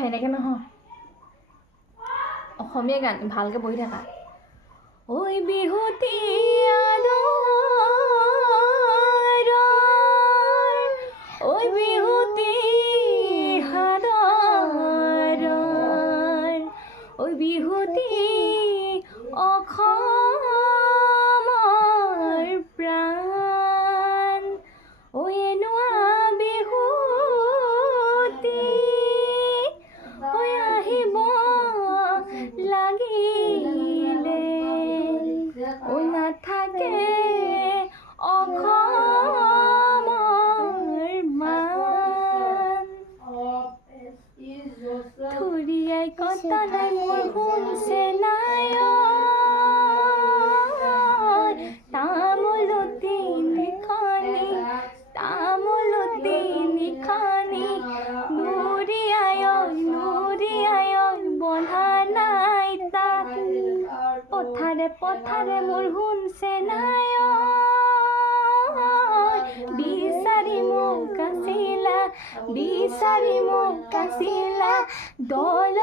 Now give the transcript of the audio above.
সেনেকৈ নহয় অসমীয়া গান ভালকৈ বহি থাকা ঐ বিহুতি আদৰৰ ঐ বিহুতি আদৰৰ ঐ বিহুতি অসমৰ প্ৰাণ ঐ এনুৱা বিহুতি ঐ আহিব লাগিলে ঐ নাথাকে অসমৰ মান থুৰিয়াই কটা নাই মোৰ শুনছে নাই তামোলতি নিখনি নুৰিয়াই বন্ধা নাই তাত পথাৰে পথাৰে মোৰ শুনছে নাই বিচাৰি মোক আছিলা দল